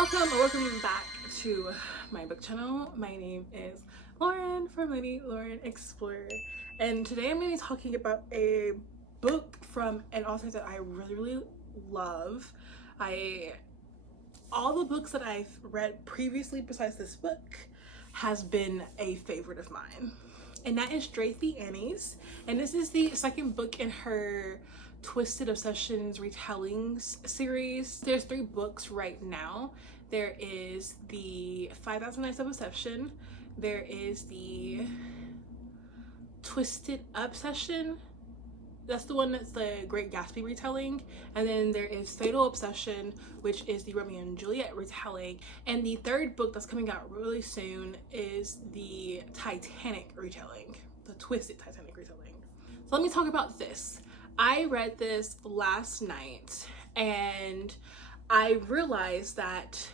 Welcome back to my book channel. My name is Lauren from Lady Lauren Explorer, and today I'm going to be talking about a book from an author that I really love. All the books that I've read previously besides this book has been a favorite of mine, and that is Draythy Annie's, and this is the second book in her Twisted Obsessions retellings series. There's 3 books right now. There is the 5,000 Nights of Obsession, there is the Twisted Obsession, that's the one that's the Great Gatsby retelling, and then there is Fatal Obsession, which is the Romeo and Juliet retelling, and the 3rd book that's coming out really soon is the Titanic retelling, the Twisted Titanic retelling. So let me talk about this. I read this last night and I realized that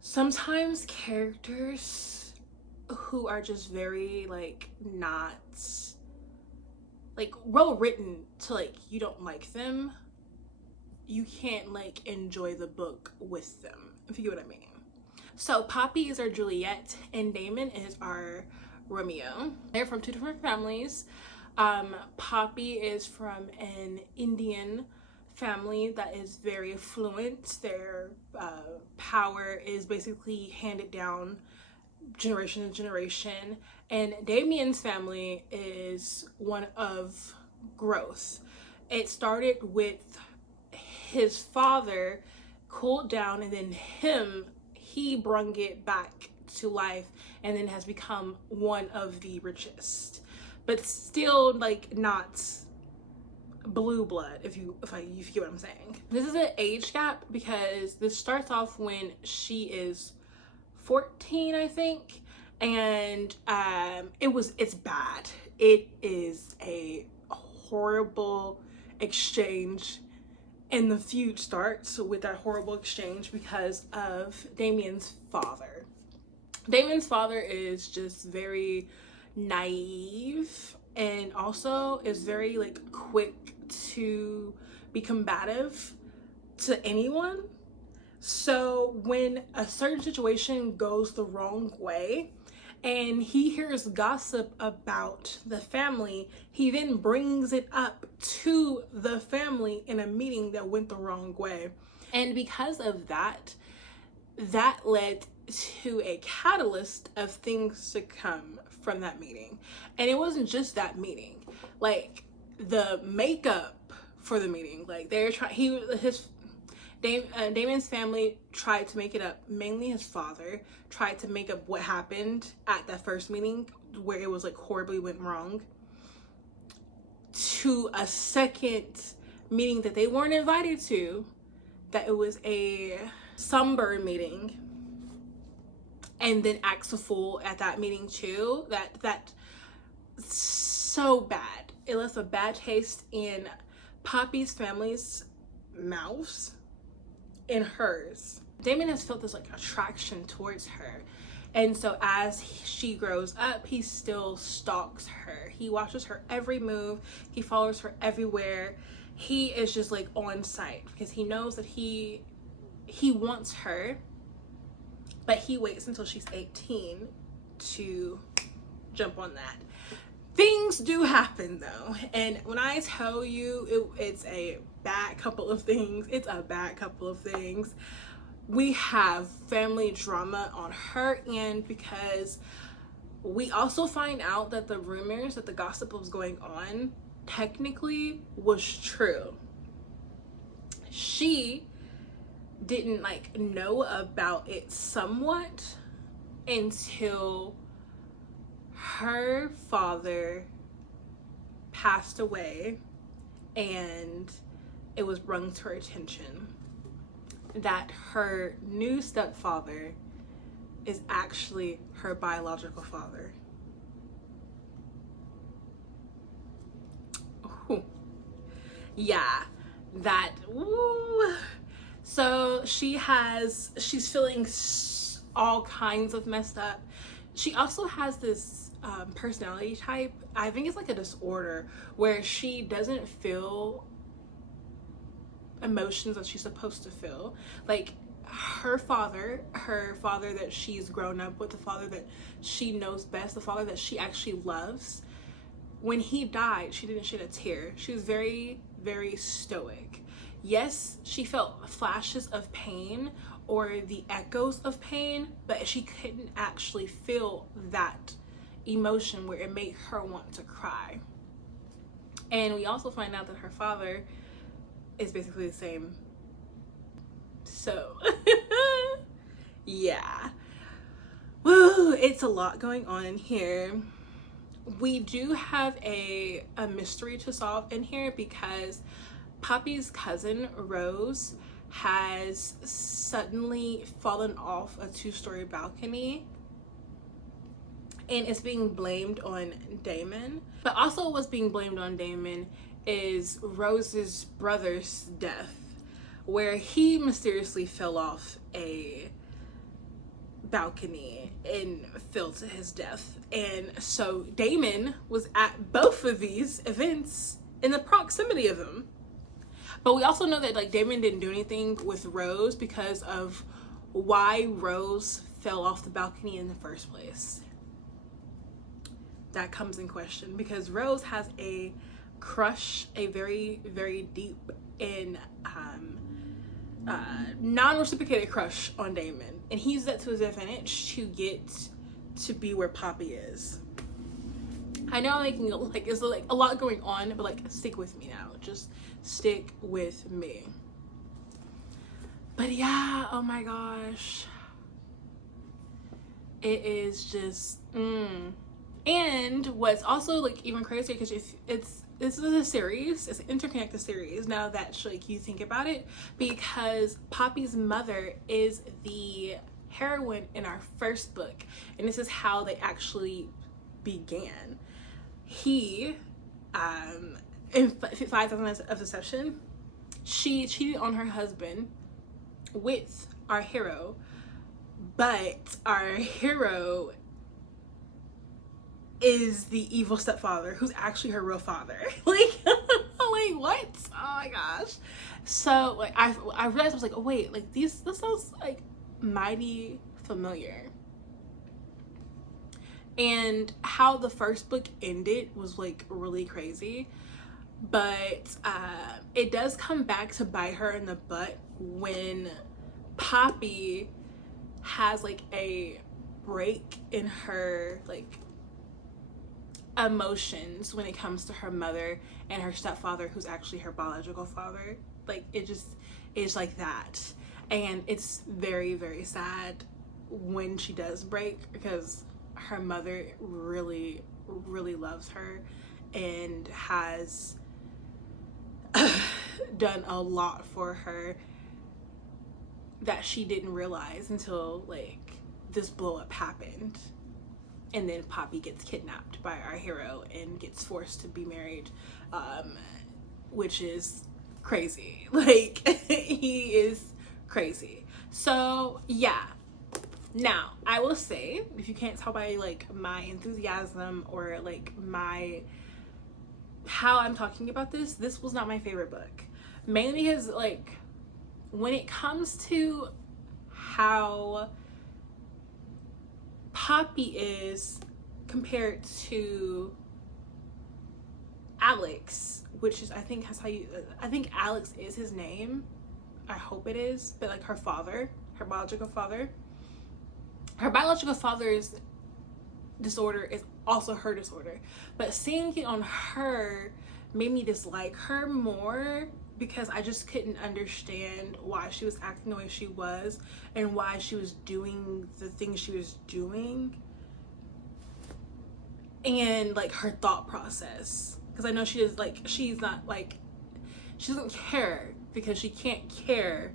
sometimes characters who are just very not well written to you don't like them, you can't enjoy the book with them, if you get what I mean. So Poppy is our Juliet and Damon is our Romeo. They're from 2 different families. Poppy is from an Indian family that is very affluent. Their power is basically handed down generation to generation, and Damien's family is one of growth. It started with his father cooled down, and then he brung it back to life, and then has become one of the richest, but still not blue blood, if you get what I'm saying. This is an age gap because this starts off when she is 14, I think, and it's bad. It is a horrible exchange, and the feud starts with that horrible exchange because of Damien's father. Damien's father is just very naive, and also is very quick to be combative to anyone. So when a certain situation goes the wrong way and he hears gossip about the family, he then brings it up to the family in a meeting that went the wrong way. And because of that led to a catalyst of things to come from that meeting. And it wasn't just that meeting, the makeup for the meeting, they're trying, Damien's family tried to make it up, mainly his father tried to make up what happened at that first meeting where it was horribly went wrong, to a second meeting that they weren't invited to, that it was a sunburn meeting, and then acts a fool at that meeting too. That so bad. It left a bad taste in Poppy's family's mouths, in hers. Damon has felt this attraction towards her, and so as she grows up, he still stalks her. He watches her every move, he follows her everywhere. He is just on site because he knows that he wants her, but he waits until she's 18 to jump on that. Things do happen though, and when I tell you it's a bad couple of things, it's a bad couple of things. We have family drama on her end because we also find out that the rumors, that the gossip was going on, technically was true. She didn't know about it somewhat until her father passed away, and it was brought to her attention that her new stepfather is actually her biological father. Ooh. Yeah, that, ooh. So she's feeling all kinds of messed up. She also has this personality type, I think it's a disorder, where she doesn't feel emotions that she's supposed to feel. Like her father that she's grown up with, the father that she knows best, the father that she actually loves, when he died, she didn't shed a tear. She was very, very stoic. Yes, she felt flashes of pain or the echoes of pain, but she couldn't actually feel that emotion where it made her want to cry. And we also find out that her father is basically the same. So, yeah. Woo, it's a lot going on in here. We do have a mystery to solve in here because Poppy's cousin, Rose, has suddenly fallen off a 2-story balcony, and it's being blamed on Damon. But also what's being blamed on Damon is Rose's brother's death, where he mysteriously fell off a balcony and fell to his death. And so Damon was at both of these events in the proximity of them. But we also know that like Damon didn't do anything with Rose because of why Rose fell off the balcony in the first place. That comes in question because Rose has a crush, a very, very deep and non-reciprocated crush on Damon, and he used that to his advantage to get to be where Poppy is. I know I'm making it like it's like a lot going on, but like stick with me now. Just stick with me. But yeah, oh my gosh, it is just And what's also like even crazier, because this is a series, it's an interconnected series now that like you think about it, because Poppy's mother is the heroine in our first book, and this is how they actually began. He in 5,000 of Deception, she cheated on her husband with our hero, but our hero is the evil stepfather who's actually her real father. Like what? Oh my gosh. So like I realized, I was like, oh wait, like this sounds like mighty familiar. And how the first book ended was like really crazy, but it does come back to bite her in the butt when Poppy has like a break in her like emotions when it comes to her mother and her stepfather, who's actually her biological father. Like it just is like that, and it's very, very sad when she does break, because her mother really, really loves her and has done a lot for her that she didn't realize until like this blow up happened. And then Poppy gets kidnapped by our hero and gets forced to be married, which is crazy. Like, he is crazy. So, yeah. Now, I will say, if you can't tell by, like, my enthusiasm or, like, how I'm talking about this, this was not my favorite book. Mainly because, like, when it comes to how Poppy is compared to Alex, which is I think Alex is his name. I hope it is, but like her father, her biological father's disorder is also her disorder. But seeing it on her made me dislike her more, because I just couldn't understand why she was acting the way she was and why she was doing the things she was doing, and like her thought process. Because I know she doesn't care because she can't care,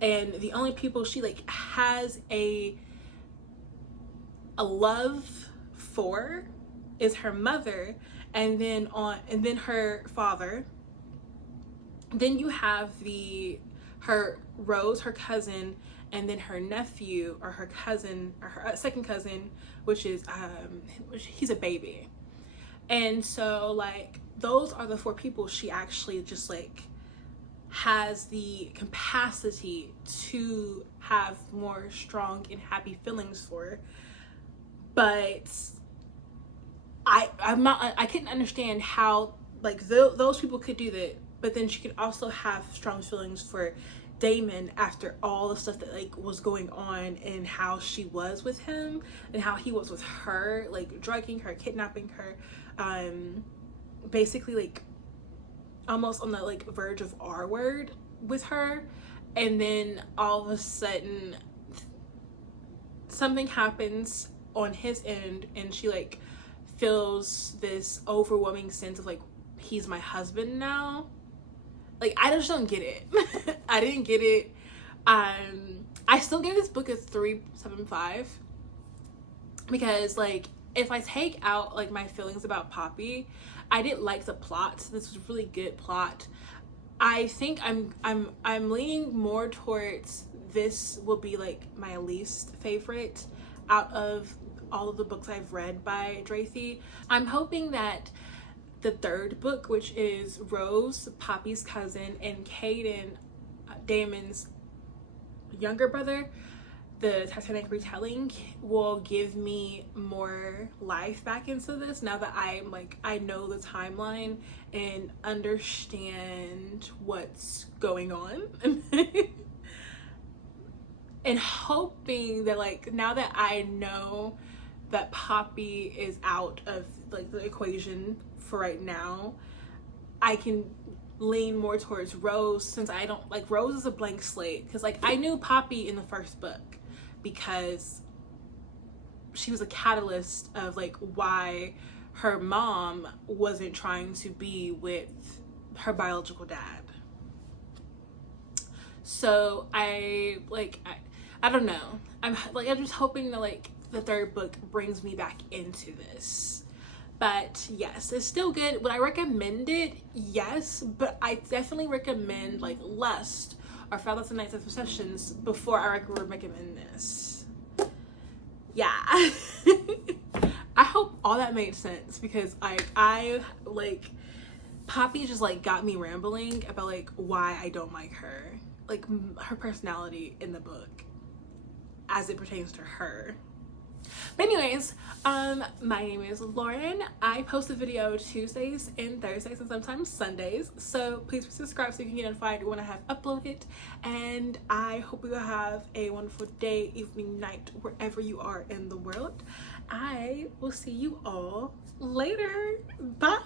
and the only people she like has a love for is her mother, and then her father. Then you have her Rose, her cousin, and then her nephew, or her cousin, or her second cousin, which is he's a baby. And so like those are the 4 people she actually just like has the capacity to have more strong and happy feelings for. But I couldn't understand how like those people could do that, but then she could also have strong feelings for Damon after all the stuff that like was going on and how she was with him and how he was with her, like drugging her, kidnapping her, basically like almost on the like verge of R word with her. And then all of a sudden something happens on his end and she like feels this overwhelming sense of like, he's my husband now. Like, I just don't get it. I didn't get it. I still give this book a 3.75 because like if I take out like my feelings about Poppy, I didn't like the plot. This was a really good plot. I think I'm leaning more towards this will be like my least favorite out of all of the books I've read by Drathie. I'm hoping that the third book, which is Rose, Poppy's cousin, and Caden, Damon's younger brother, the Titanic retelling, will give me more life back into this now that I'm like, I know the timeline and understand what's going on. And hoping that like now that I know that Poppy is out of like the equation for right now, I can lean more towards Rose, since I don't like Rose is a blank slate, because like I knew Poppy in the first book because she was a catalyst of like why her mom wasn't trying to be with her biological dad. So I don't know, I'm just hoping that like the third book brings me back into this. But yes, it's still good. Would I recommend it? Yes, but I definitely recommend like Lust or 5,000 Nights of Possessions before I recommend this. Yeah. I hope all that made sense, because I like Poppy just like got me rambling about like why I don't like her, like her personality in the book as it pertains to her. But anyways, my name is Lauren. I post a video Tuesdays and Thursdays and sometimes Sundays, so please subscribe so you can get notified when I have uploaded. And I hope you have a wonderful day, evening, night, wherever you are in the world. I will see you all later. Bye.